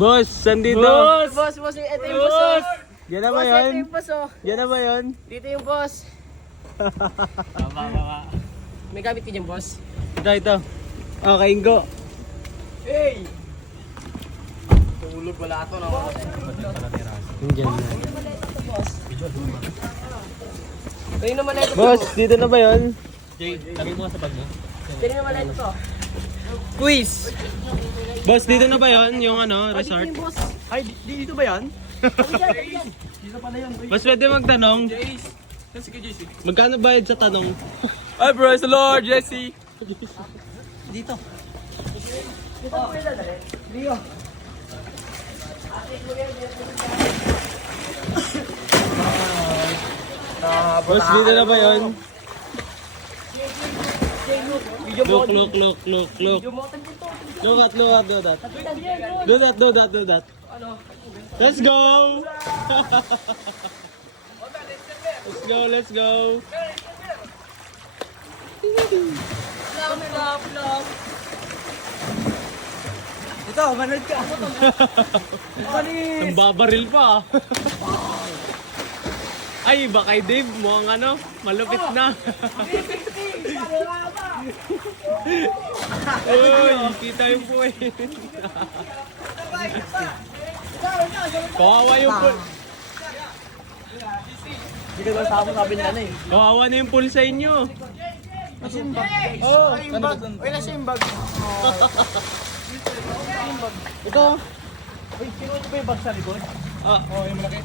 Boss, sandito. Boss, ito yung boss. Oh. Yan na ba Boss, yun? ito yung boss. Oh. Yan na ba yun? Dito yung boss. May gamit ka dyan, boss. Ito. Okay, Ingo. Hey! Tulog wala ito, no? Diyan na. Tingin naman na ito. Boss, dito na ba yun? Tingin naman na ito to. Quiz! Boss, dito na ba yun? Yung ano, Dito resort? yung boss. Ay, dito ba yan? Dito pala yun. Boss, pwede magtanong? Magkano bayad sa tanong? Ay, praise the Lord, Jesse! Dito po yung dadali. Leo. Boss, dito na ba yun? Video mo. Look. Video mo. Do that. Do that. Let's go! Let's go. Love. Ito, manood ka. Ang babaril pa. Ay, iba kay Dave. Mukhang ano, malupit na. Uy, kita yung point. Kawawa yung pool. Hindi ka nasama, sabi niya na eh. Kawawa na yung pool sa inyo. Oh, yung bag. Uy, nasa yung bag. Ito. Uy, kinuha ba yung bag sa likod? Ah, Oh, yung malaki.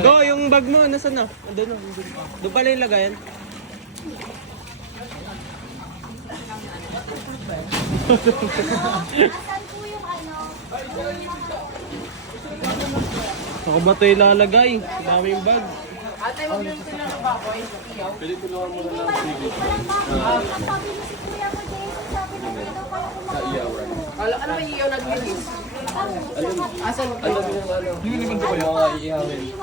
go, yung bag mo, nasaan na? Andun na. Doon pala yung lagayan. Asan po yung ano? Ako ba ito ilalagay? Daming bag. Ate, mo yung ng baboy. Hindi walang bakit. Sabi ni si Kuya mo, Jason, sabi na hindi daw pala kumakain. Ano ba iyaw nag-release? Asan mo?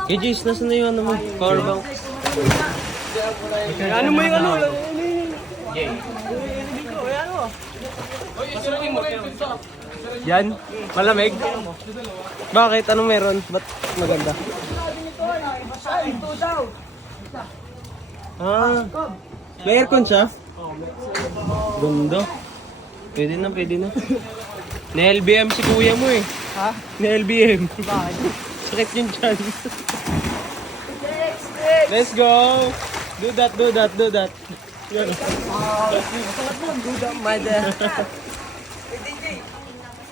Kay Jace, nasaan na yung ano mo? Power bank. Ano mo yung ano? Yan? Malamig? Bakit? Anong meron? Ba't maganda? Ah, may aircon siya? Ganda. Pwede na. Na-LBM si kuya mo eh. Ha? Na-LBM. Sakit yung dyan. Let's go! Do that. Yan. Mother.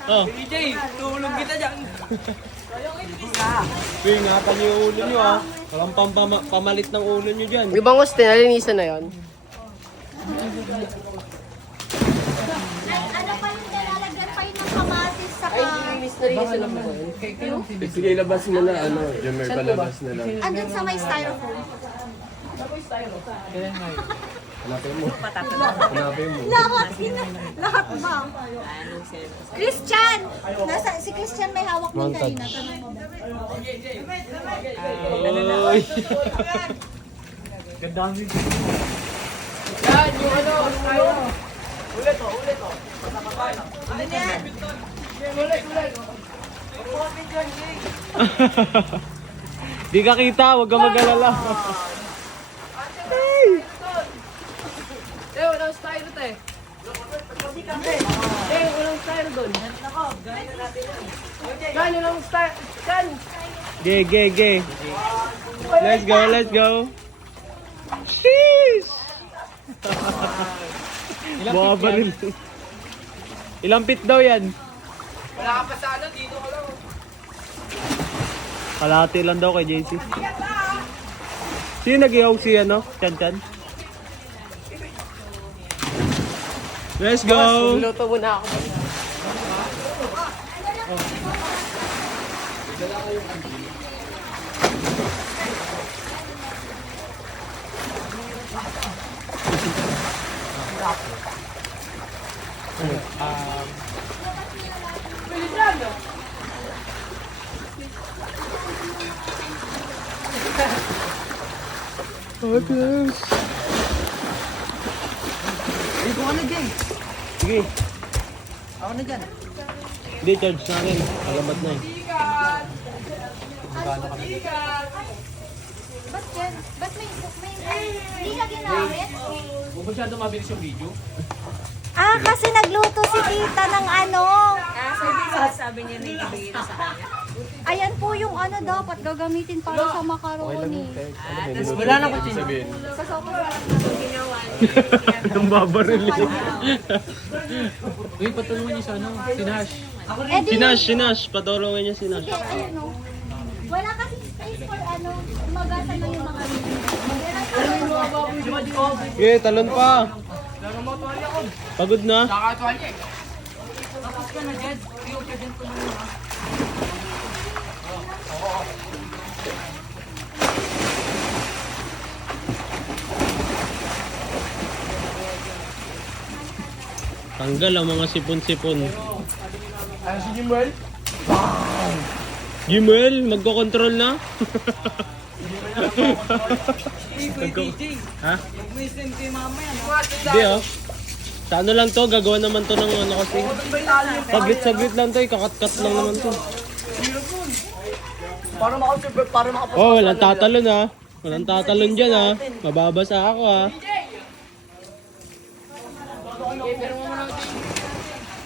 Oh, DJ, tulog kita dyan. ingatan niyo yung ulo niyo ah. Walang pamalit ng ulo niyo dyan. Yung bangos, tinalinisan na yun. Ano pa yung nilalagyan pa yun ng kamatis saka... Linis na rin sila mo yun. Sige, labas mo na, ano, Jemer, palabas na lang. Andun sa may styrofoam. Hanapin mo. Hanapin mo. Lahat ba? Christian! Si Christian may hawak ng kanina. Tanong mo ba? Oy. Gandami. Yan, yung ano, Ulit oh. Di ka kita, huwag ka mag-alala. walang styro te. Walang styro doon. Gan, walang styro. Gan! Ge. Let's go. Sheesh! Ilang baril. Ilang pit daw yan? Wala ka pa sa ano, dito ka lang. Kalahati lang daw kay JC. Sino nag-ihawag si ano? Chan? Let's go! Luto muna ako. Sige. Ako na dyan. Hindi, charge na rin. Alamat na eh. Ba't yan? Ba't may hindi ka ginamit? Huwag masyado mabilis yung video. Ah, kasi nagluto si tita ng ano. Sabi niya na ibigay na sa kanya. Ayan po yung ano dapat gagamitin para sa macaroni. Wala na ko Sabihin. Sa sopa Ginawa niya. Ang babaril eh. Uy, patulungan niyo sa ano, sinash. Eh di, Sinash. Patulungan niya si Nash. sige, ayun o. Wala kasi space for ano, umagasan lang yung mga Okay, talon pa. Pagod na. Nakakatuwalya eh. Tapos ka na dyan. Rio ka dyan tumulong ha. Tanggal ang mga sipon-sipon. Ano si Jimwell? Gimel, magkocontrol na? Ha? May send kay mama yan. Hindi oh. Sa ano lang to, gagawa naman to ng ano kasi. Saglit-saglit lang to, ikakat-kat lang naman to. Para makapag... Oh, walang tatalon ha. Walang tatalon dyan ha. Mababasa ako ha.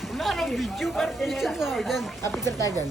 Wala nang video pero picture nga dyan. Picture tayo dyan.